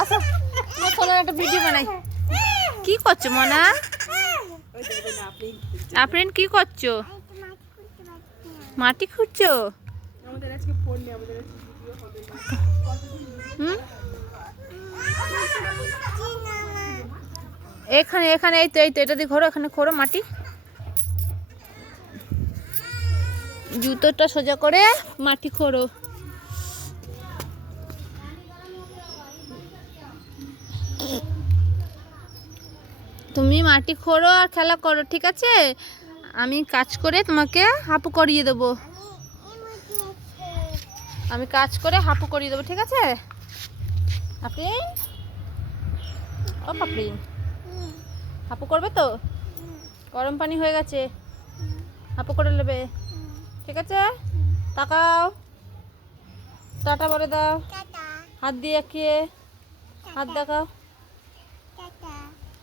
আসো চলো একটা ভিডিও বানাই। কি করছো মনা? আফরিন কি করছো? মাটি খুঁড়ছো? এখানে এখানে এই তো এটা দিয়ে ঘোরো, এখানে খোঁড়ো মাটি। জুতোটা সোজা করে মাটি খোঁড়ো। তুমি মাটি খোঁড়ো আর খেলা করো, ঠিক আছে? আমি কাজ করে তোমাকে হাঁপু করিয়ে দেবো। আমি কাজ করে হাঁপু করিয়ে দেবো, ঠিক আছে? আফরিন, ও আফরিন, হাঁপু করবে তো? গরম পানি হয়ে গেছে, হাঁপু করে নেবে, ঠিক আছে? তাকাও, টাটা বলে দাও, হাত দিয়ে এঁকিয়ে, হাত দেখাও।